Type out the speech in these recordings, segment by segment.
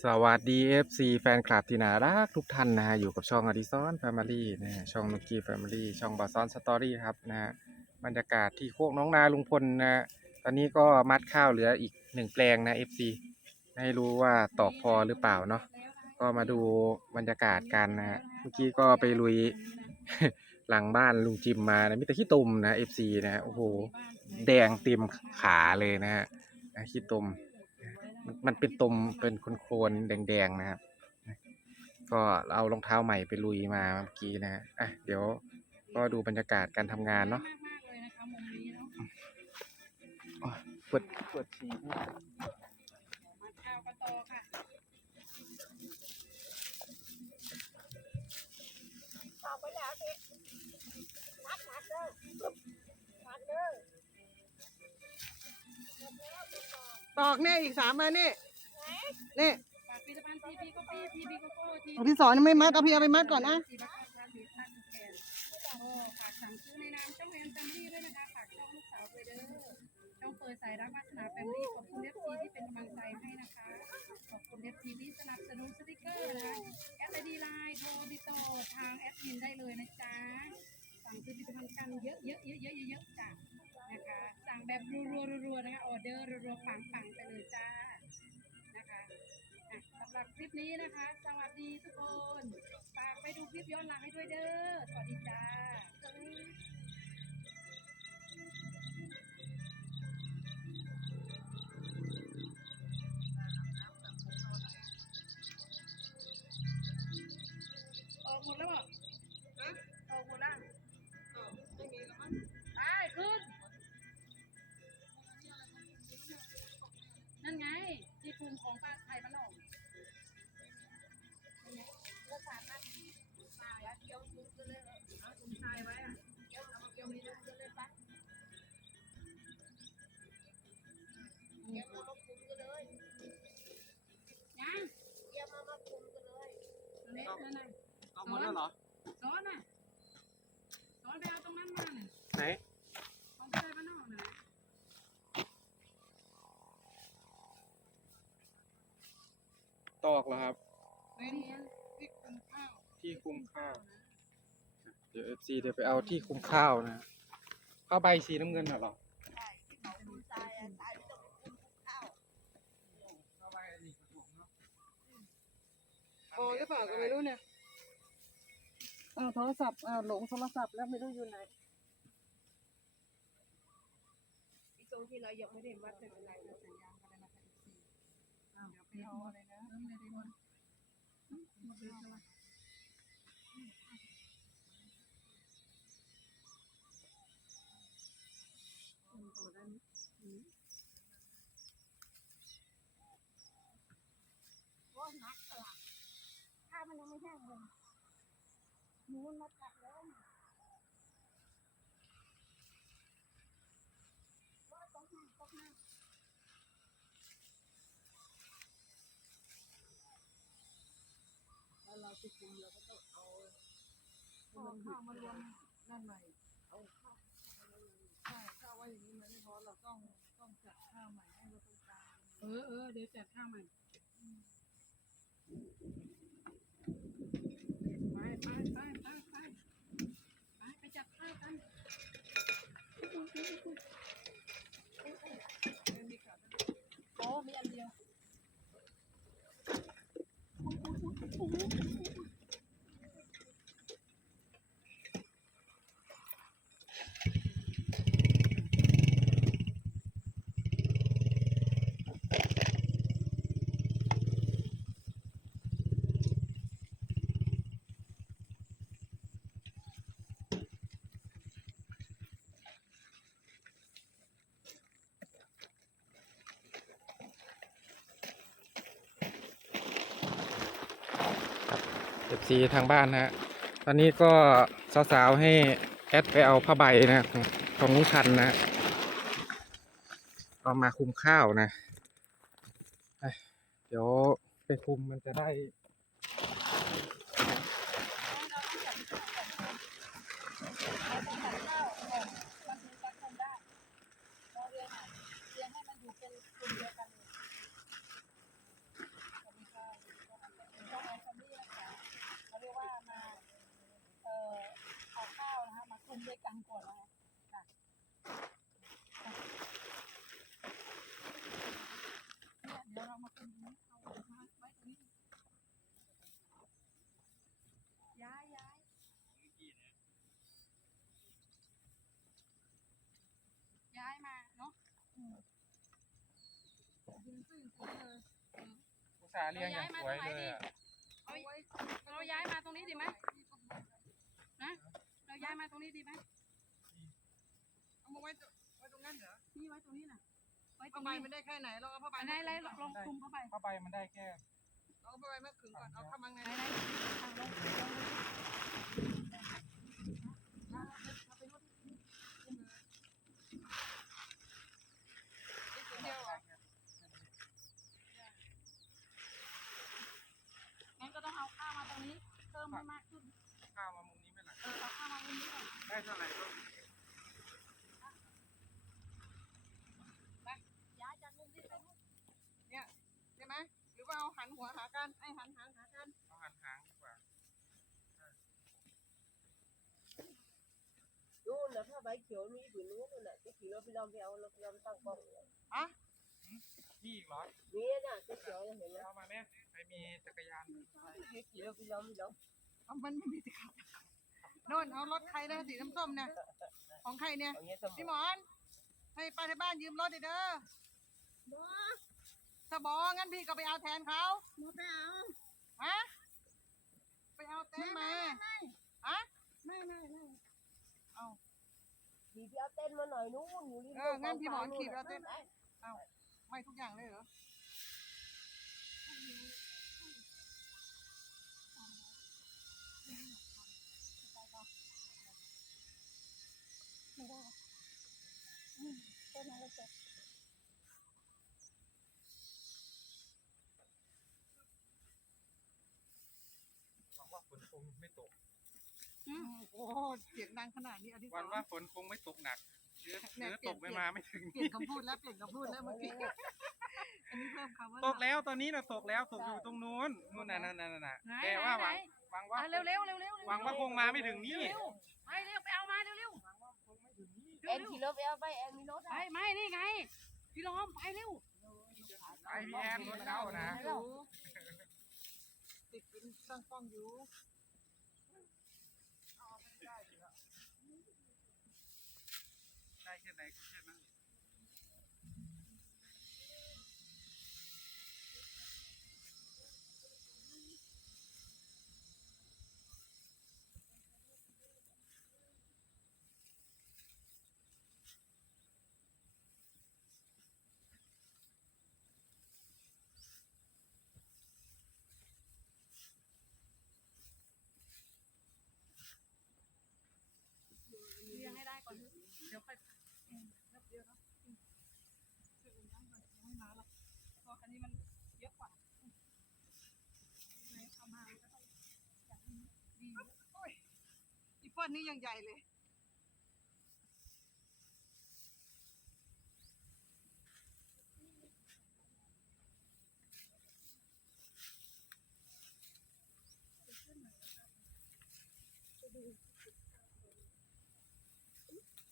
สวัสดี FC แฟนคลับที่น่ารักทุกท่านนะฮะอยู่กับช่องอดิซอนแฟมิลี่นะฮะช่องนุกกี้แฟมิลี่ช่องบอซอนสตอรี่ครับนะฮะบรรยากาศที่โคกน้องนาลุงพลนะฮะตอนนี้ก็มัดข้าวเหลืออีกหนึ่งแปลงนะ FC ไม่รู้ว่าตอกพอหรือเปล่าเนาะก็มาดูบรรยากาศกันนะฮะเมื่อกี้ก็ไปลุยหลังบ้านลุงจิมมานะมีแต่ขี้ตุ่มนะ FC นะฮะโอ้โหแดงเต็มขาเลยนะฮะนะขี้ตุ่ม มันมันเป็นตมเป็นโคนๆแดงๆนะครับ ก็เอารองเท้าใหม่ไปลุยมาเมื่อกี้นะฮะอะเดี๋ยวก็ดูบรรยากาศการทำงานเนาะอ๋อเปิดเปิดชีนี่ข้าวกระโตค่ะ ตอกเนี่ยอีกสามมานี่นี่ฝากผลิตภัณฑ์ทีพีก็ปี้ทีพีโกโก้ทีเอาพี่สอนไม่มัดเอาพี่เอาไปมัดก่อนนะทีบัคคาบีท่านแกนโอ้ฝากสั่งซื้อในนามช่องเอ็นแฟมิลี่ด้วยนะคะฝากช่องลูกสาวไปเด้อช่องเปิดสายรักวาสนาแฟมิลี่ขอบคุณเอฟซีที่เป็นกำลังใจให้นะคะขอบคุณเอฟซีที่สนับสนุนสติกเกอร์นะคะแอดไอดีไลน์โทรติดต่อทางแอดมินได้เลยนะจ๊ะสั่งซื้อผลิตภัณฑ์กันเยอะๆเยอะๆเยอะๆเยอะๆจ้ะ นะคะสั่งแบบรัวๆรัวๆนะคะออเดอร์รัวๆปังๆไปเลยจ้านะคะอะสำหรับคลิปนี้นะคะ สวัสดีทุกคนฝากไปดูคลิปย้อนหลังให้ด้วยเด้อสวัสดีจ้า ของป้าไทยบ้านนอกก็สามารถตายแล้วเกี่ยวทุกข์เลยเอาถุงชายไว้อะเกี่ยวเอามาเกี่ยวนี้เลยเลยปะเกี่ยวเอามาคุมกันเลยยังเกี่ยวเอามาคุมกันเลยเล็กนั่นน่ะเอาหมดแล้วเหรอ ซ้อนน่ะซ้อนไปเอาตรงนั้นมาน่ะ ไหน ของป้าไทยบ้านนอกน่ะ ตอกเหรอครับเป็นที่คุมข้าวที่คุมข้าว เดี๋ยว FC เดี๋ยวไปเอาที่คุมข้าวนะผ้าใบสีน้ำเงินน่ะเหรอพอหรือเปล่าก็ไม่รู้เนี่ยอ้าวโทรศัพท์อ้าวหลงโทรศัพท์แล้วไม่รู้อยู่ไหนอีตรงที่เรายังไม่ได้มัดเป็นอะไรนะสัญญาณอะไรมาจากอีกทีอ้าว เดี๋ยวไปเอาอะไรนะเริ่เลยดีกว่าหมดเลยใช่ไหมถ้ามันยังไม่แห้งเลยหนูมันมากัดแล้วว่าต้องแห้งต้องแห้งแล้วเราติคุมเราก็ต้องเอาเอาข้าวมารวมนั่นใหม่เอาข้าวใช่ถ้าไว้อย่างนี้มันไม่พอเราต้องต้องจัดข้าวใหม่ให้เราตรงกางเออเออเดี๋ยวจัดข้าวใหม่ไปไปไปไปไปไปไปจัดข้าวกัน อฟซีทางบ้านนะฮะตอนนี้ก็สาวๆให้แอดไปเอาผ้าใบนะของของลุงพันนะเอามาคุมข้าวนะเดี๋ยวไปคุมมันจะได้ เรียงให้มันอยู่เป็นกลุ่มเดียวกันเลยสวัสดีค่ะ สาห์เรียงอย่างสวยเลยอะเอาเราย้ายมาตรงนี้ดีไหมนะ เราย้ายมาตรงนี้ดีไหมเอามาไว้ตรงไว้ตรงนั้นเหรอนี่ไว้ตรงนี้น่ะไว้ตรผ้างใบนี้มันได้แค่ไหนเราเอาผ้าใบอันไหนไรลองคลุมเข้าไป ผ้าใบมันได้แค่ เอาผ้าใบมาขึงก่อนเอาเข้ามาไงไหนไหนทางลงลง เดียวอะ งั้นก็ต้องเอาข้าวมาตรงนี้เพิ่มให้มากขึ้น ข้าวมามุมนี้ไหมล่ะ เออเอาข้าวมาตรงนี้ก่อน ได้เท่าไหร่ก็ ย้ายจากมุมนี้ไปมุม เนี่ยใช่ไหมหรือว่าเอาหันหัวหากันไอ้หันหางหากัน เอาหันหางดีกว่า นู่นนะผ้าใบเขียวมีผืนนู้นน่ะจะขี่รถไปลองไปเอารถไปลองตั้งกล้องเลยอะนี่อีกเหรอมีน่ะจะเขียวจะเห็นแล้วเอามาแม่ใครมีจักรยานขี่รถไปลองไปลองเอามันไม่มีสิครับโน่นเอารถใครนะสีน้ำส้มเนี่ยของใครเนี่ยเอาเงี้ยสมพี่หมอนให้ป้าที่บ้านยืมรถดิเด้อถ้าบองั้นพี่ก็ไปเอาแทนเขาหนูไปเอาฮะไปเอาเต้นท์มาฮะไม่ไม่ไม่เอา ขี่ไปเอาเต้นท์มาหน่อยนู้นอยู่ริมเอองั้นพี่หมอนขี่ไปเอาเต้นท์ได้เอาไม่ทุกอย่างเลยเหรอหวังว่าฝนคงไม่ตก โอ้เสียงดังขนาดนี้อธิวัษานว่าฝนคงไม่ตกหนักหรือหรือตกไม่มาไม่ถึงเปลี่ยนคำพูดแล้วเปลี่ยนคำพูดแล้วเมื่อกี้อันนี้เพิ่มคำว่าตกแล้วตอนนี้นะตกแล้วตกอยู่ตรงนู้นนู่นน่ะนั่นน่ะนั่นน่ะไหนแต่ไหนว่าหไหนวังหวังว่าอะเร็วเร็วเร็วเร็วหวังว่าคงมาไม่ถึงนี่เร็วไปเร็วไปเอามาเร็วเร็วแอนขี่รถไปเอาไปแอนมีรถไปไม่นี่ไงพี่ล้อมไปเร็วไปพี่แอนรถเก้านะอยู่ติดเป็นตั้งกล้องอยู่ ได้ แค่ไหนก็แค่นั้น เรียงให้ได้ก่อนเดี๋ยวค่ อยไม่มาหรอกพอคันนี้มันเยอะกว่าไหนเอามาก็ต้องอยากให้มันดีโอ้ยอีเปิ้ลนี่ยังใหญ่เลย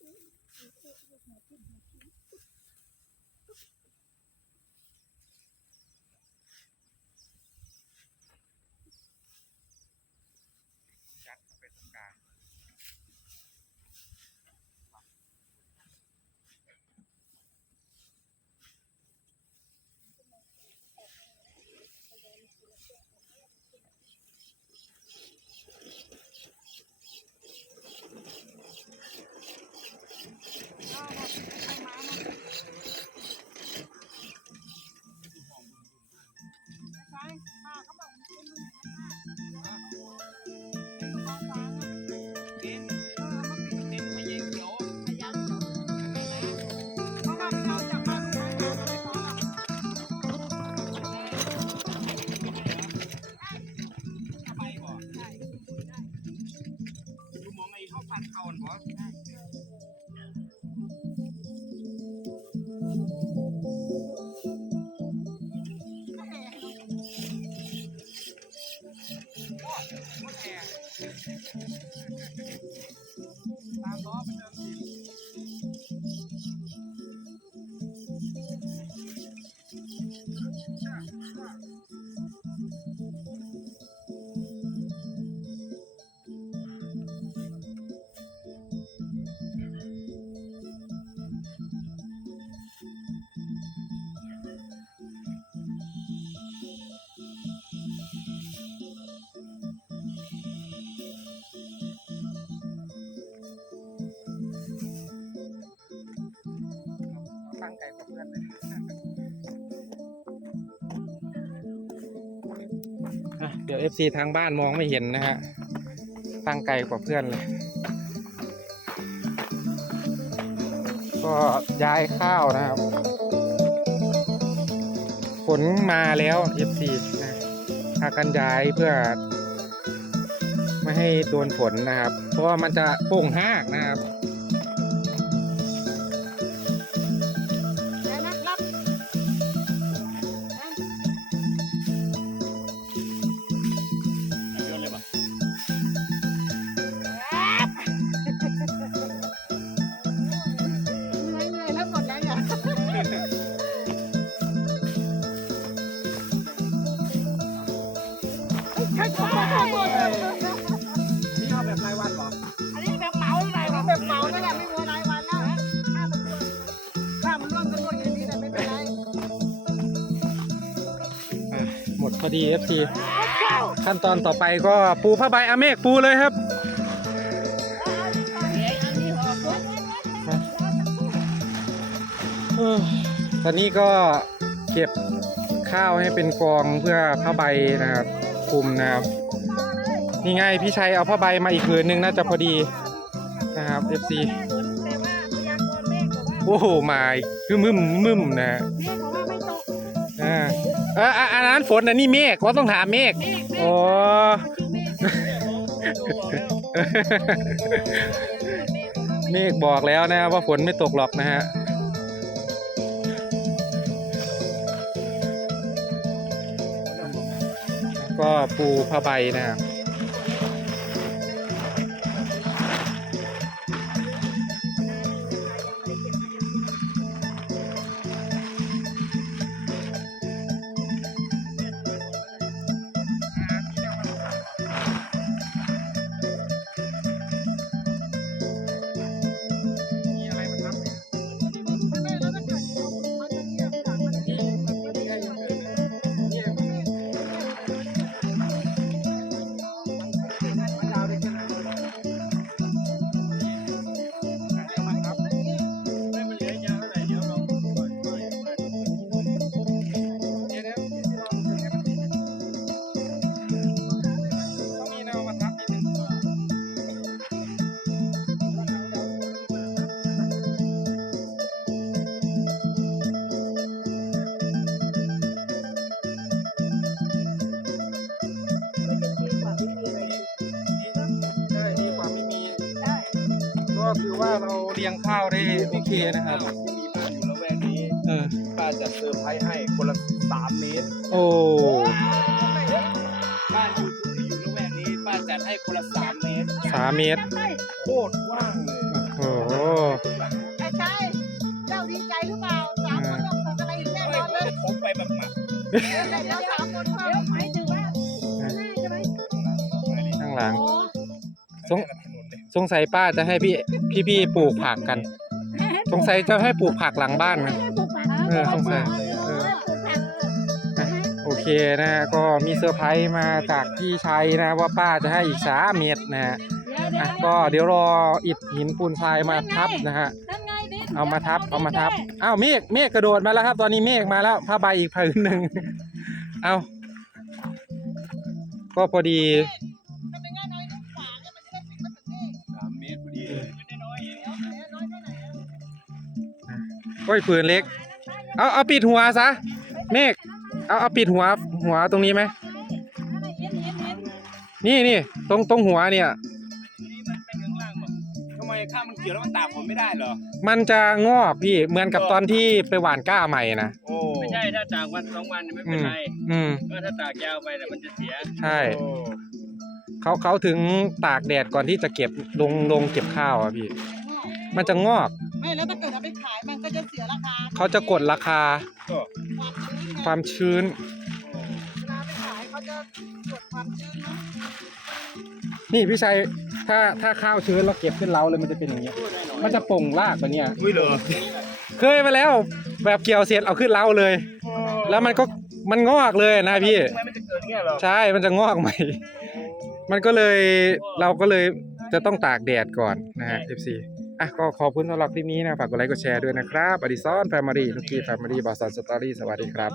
Thank you. พื่อนเลยอะเดี๋ยว FC ทางบ้านมองไม่เห็นนะฮะตั้งไกลกว่าเพื่อนเลย ก็ย้ายข้าวนะครับฝนมาแล้ว FC นะพากันย้ายเพื่อ ไม่ให้โดนฝนนะครับ เพราะว่ามันจะโป่งห้ากนะครับ ดี FC ขั้นตอนต่อไปก็ปูผ้าใบอาเมกปูเลยครับ ตอนนี้ก็เก็บข้าวให้เป็นกองเพื่อผ้าใบนะครับคลุมนะครับ นี่ไงพี่ชัยเอาผ้าใบมาอีกผืนหนึ่งน่าจะพอดีนะครับ FC โอ้โหมาอีกคือมึมมึมนะฮะ เอออะอันนั้นฝนอันนี้เมฆว่าต้องถามเมฆโอ้เมฆบอกแล้วนะว่าฝนไม่ตกหรอกนะฮะ ก็ปูผ้าใบนะครับ ว่าเราเลี้ยงข้าวได้โอเคนะครับที่มีบ้านอยู่ละแวกนี้เออป้าจะเซอร์ไพรส์ให้คนละสามเมตร โอ้บ้านอยู่ที่อยู่ละแวกนี้ป้าจัดให้คนละสามเมตรสามเมตรโคตรว้างเลยโอ้โหไอ้ชายเจ้าดีใจหรือเปล่าสามคนต้องตกอะไรอีกแน่นอนเลยจะทบไปแบบหนักเดี๋ยวสามคนพอเดี๋ยวหมายถึงว่าหน้าใช่ไหมข้างหลังสงสงสัยป้าจะให้พี่ พี่พี่ปลูกผักกัน สงสัยจะให้ปลูกผักหลังบ้านนะ เออสงสัยเออโอเคนะฮะก็มีเซอร์ไพรส์มาจากพี่ชัยนะ ว่าป้าจะให้อีกสามเมตรนะฮะเดี๋ยวเดี๋ยอะวก็เดี๋ยวรออิฐหินปูนทรายมาทับนะฮะนั่นไงดินเอามาทับเอามาทับอ้าวเมฆเมฆกระโดดมาแล้วครับ ตอนนี้เมฆมาแล้วผ้าใบอีกผืนหนึ่งเอาก็พอดี อยผืนเล็ก เอาเอาปิดหัวซะ เมฆเอาเอาปิดหัวหัวตรงนี้ไหมเห็นเห็นเห็นนี่นี่ตรงตรงหัวเนี่ย นี่มันเป็นข้างล่างมั้งทำไมข้างมันเกี่ยวแล้วมันตากผมไม่ได้เหรอ มันจะงอกพี่เหมือนกับตอนที่ไปหว่านก้าใหม่นะ โอ้ไม่ใช่ถ้าตากวันสองวันเนี่ยไม่เป็นไรอืม ก็ถ้าตากยาวไปเนี่ยมันจะเสียใช่ โอ้เขาเขาถึงตากแดดก่อนที่จะเก็บลงลงเก็บข้าวอะพี่ มันจะงอก ไม่แล้วถ้าเกิดเอาไปขายมันก็จะเสียราคาเขาจะกดราคาก็ความชื้นไงความชื้น เวลาไปขายเขาจะกดความชื้นเนาะนี่พี่ชัยถ้าถ้าข้าวชื้นเราเก็บขึ้นเล้าเลยมันจะเป็นอย่างเงี้ย มันจะป่งรากแบบเนี้ย อุ้ยเหรอเคยมาแล้วแบบเกี่ยวเสร็จเอาขึ้นเล้าเลย แล้วมันก็มันงอกเลยนะพี่ ทำไมมันจะเกิดอย่างเงี้ยเหรอใช่ มันจะงอกใหม่ มันก็เลยเราก็เลยจะต้องตากแดดก่อนนะฮะ FC อะก็ขอบคุณสำหรับคลิปนี้นะฝากกดไลค์กดแชร์ด้วยนะครับอดิซอนแฟมิลี่นุกกี้แฟมิลี่บอสซอนสตอรี่สวัสดีครับ